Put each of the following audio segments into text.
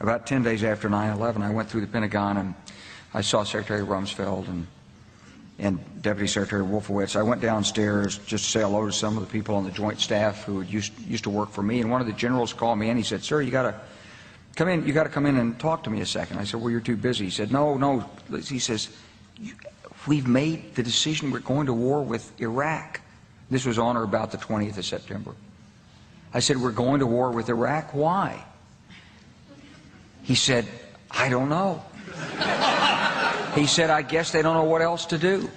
About 10 days after 9/11, I went through the Pentagon and I saw Secretary Rumsfeld and Deputy Secretary Wolfowitz. I went downstairs just to say hello to some of the people on the Joint Staff who used to work for me, and one of the generals called me in. He said, "Sir, you got to come in and talk to me a second." I said, "Well, you're too busy." He said, No. He says, "We've made the decision. We're going to war with Iraq." This was on or about the 20th of September. I said, "We're going to war with Iraq? Why?" He said, "I don't know." He said, "I guess they don't know what else to do."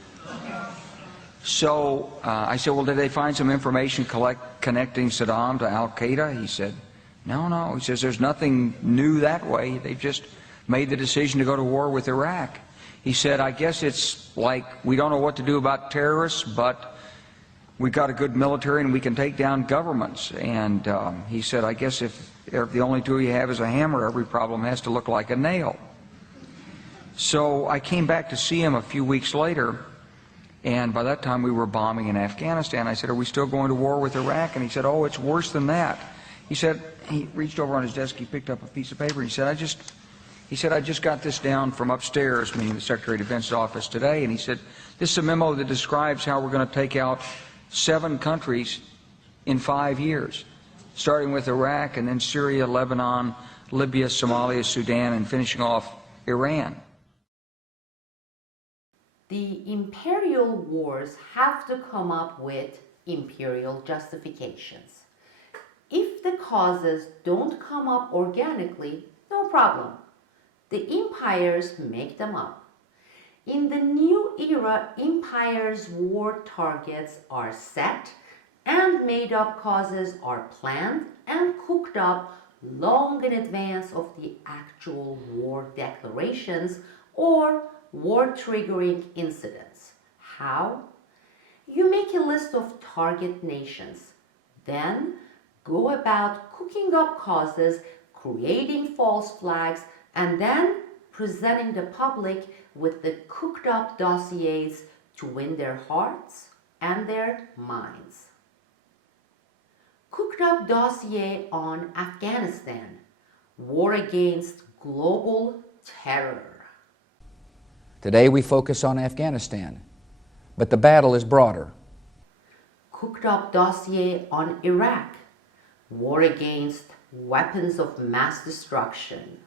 So I said, "Well, did they find some information connecting Saddam to Al-Qaeda?" He said, No. He says, "There's nothing new that way. They've just made the decision to go to war with Iraq." He said, "I guess it's like we don't know what to do about terrorists, but we've got a good military and we can take down governments." And he said, "I guess if the only tool you have is a hammer, every problem has to look like a nail." So I came back to see him a few weeks later, and by that time we were bombing in Afghanistan. I said, "Are we still going to war with Iraq?" And he said, "Oh, it's worse than that." He said, he reached over on his desk, he picked up a piece of paper, and he said, I just got this down from upstairs, meaning the Secretary of Defense's office today, and he said, "This is a memo that describes how we're going to take out 7 countries in 5 years, starting with Iraq and then Syria, Lebanon, Libya, Somalia, Sudan, and finishing off Iran." The imperial wars have to come up with imperial justifications. If the causes don't come up organically, no problem. The empires make them up. In the new era, empires' war targets are set and made-up causes are planned and cooked up long in advance of the actual war declarations or war-triggering incidents. How? You make a list of target nations, then go about cooking up causes, creating false flags, and then presenting the public with the cooked up dossiers to win their hearts and their minds. Cooked up dossier on Afghanistan, war against global terror. Today we focus on Afghanistan, but the battle is broader. Cooked up dossier on Iraq, war against weapons of mass destruction.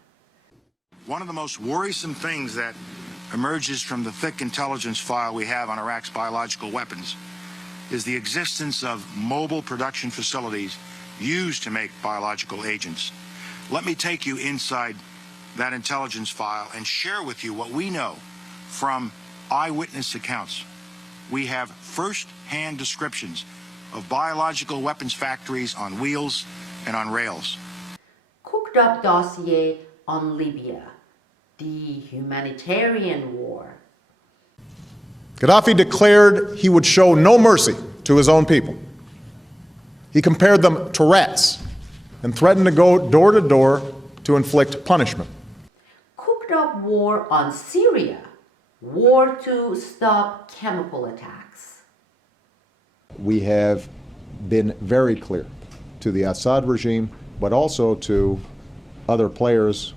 One of the most worrisome things that emerges from the thick intelligence file we have on Iraq's biological weapons is the existence of mobile production facilities used to make biological agents. Let me take you inside that intelligence file and share with you what we know from eyewitness accounts. We have first-hand descriptions of biological weapons factories on wheels and on rails. Cooked up dossier on Libya, the humanitarian war. Gaddafi declared he would show no mercy to his own people. He compared them to rats and threatened to go door to door to inflict punishment. Cooked up war on Syria, war to stop chemical attacks. We have been very clear to the Assad regime, but also to other players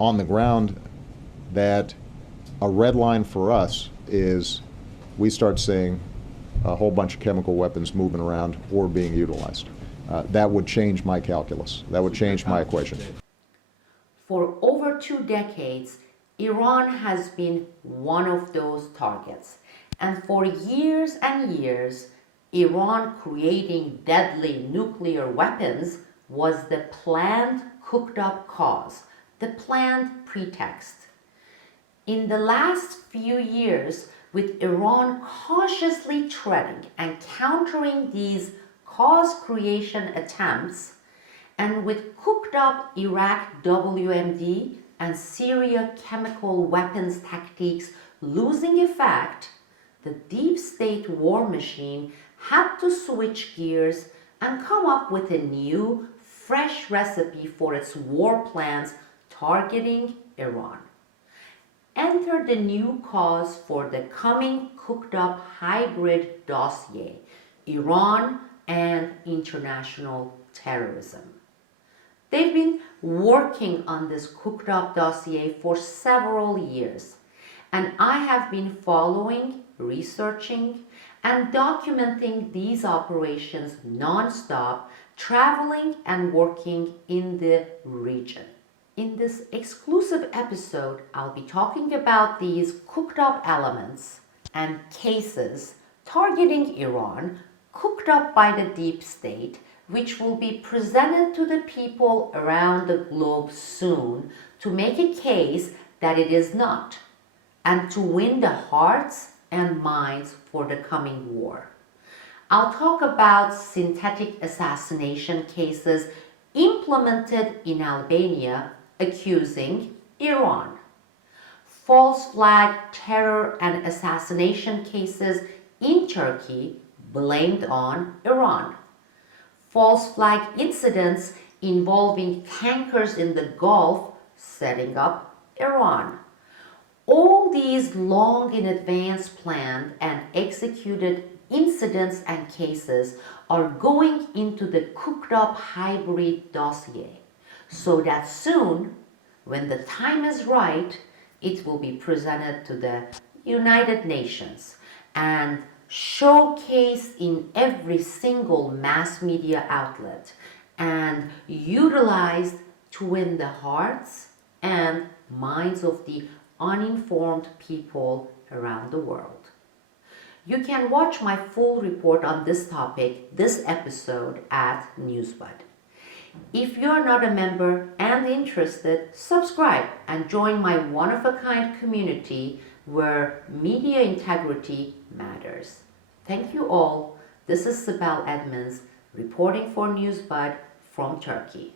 on the ground, that a red line for us is we start seeing a whole bunch of chemical weapons moving around or being utilized. That would change my calculus. That would change my equation. For over 2 decades, Iran has been one of those targets. And for years and years, Iran creating deadly nuclear weapons was the planned, cooked up cause, the planned pretext. In the last few years, with Iran cautiously treading and countering these cause creation attempts, and with cooked up Iraq WMD and Syria chemical weapons tactics losing effect, the deep state war machine had to switch gears and come up with a new, fresh recipe for its war plans targeting Iran. Enter the new cause for the coming cooked up hybrid dossier, Iran and international terrorism. They've been working on this cooked up dossier for several years, and I have been following, researching, and documenting these operations non-stop, traveling and working in the region. In this exclusive episode, I'll be talking about these cooked up elements and cases targeting Iran, cooked up by the deep state, which will be presented to the people around the globe soon to make a case that it is not, and to win the hearts and minds for the coming war. I'll talk about synthetic assassination cases implemented in Albania accusing Iran, false flag terror and assassination cases in Turkey blamed on Iran, false flag incidents involving tankers in the Gulf setting up Iran. All these long in advance planned and executed incidents and cases are going into the cooked up hybrid dossier, so that soon, when the time is right, it will be presented to the United Nations and showcased in every single mass media outlet and utilized to win the hearts and minds of the uninformed people around the world. You can watch my full report on this topic, this episode, at Newsbud. If you are not a member and interested, subscribe and join my one-of-a-kind community where media integrity matters. Thank you all. This is Sibel Edmonds reporting for Newsbud from Turkey.